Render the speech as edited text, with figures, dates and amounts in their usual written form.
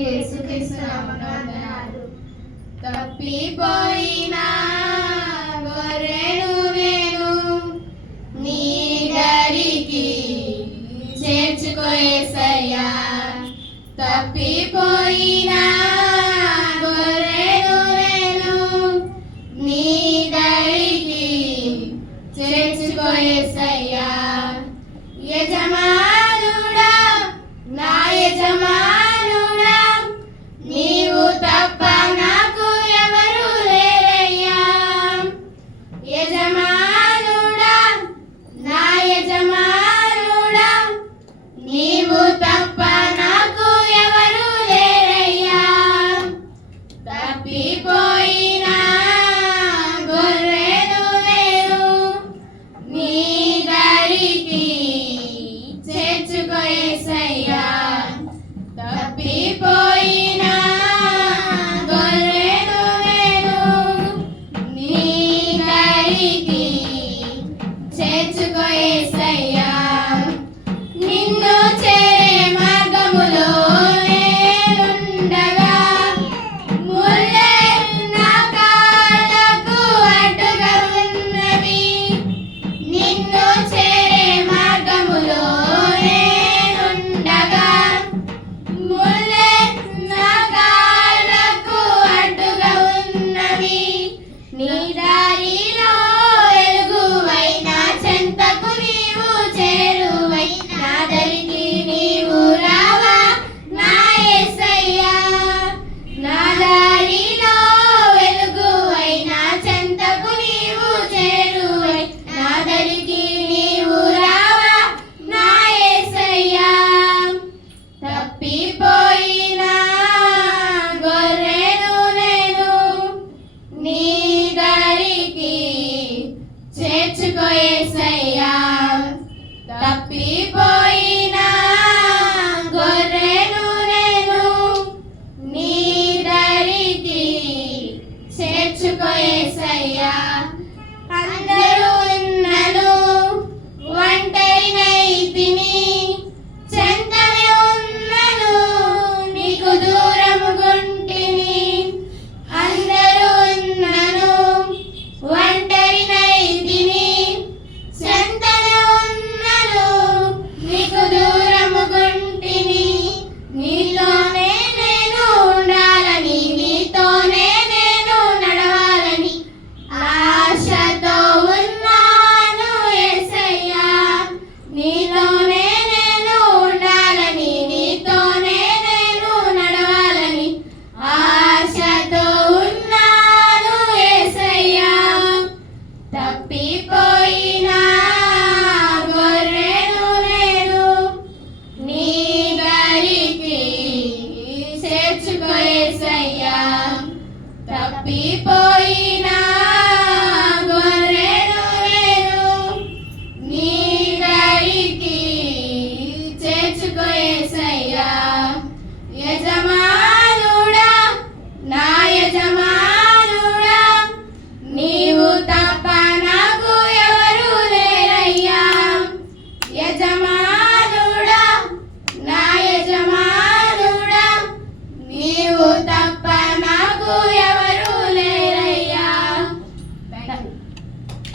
యేసుక్రీస్తు నామమున వందనాలు. తప్పిపోయిన గొర్రెను నేను నీ దరికి చేర్చుకో యేసయ్యా. తప్పిపోయిన గొర్రెను నేను నీ దరికి చేర్చుకో యేసయ్యా. యజమానుడా నా యజమానుడా నీవు తప్ప నాకు ఎవరు లేరయ్యా. యజమానుడా నా యజమానుడా నీవు తప్ప నాకు ఎవరు లేరయ్యా. తప్పిపోయిన గొర్రెను నేను నీ దరికి చేర్చుకో యేసయ్యా. తప్పిపోయిన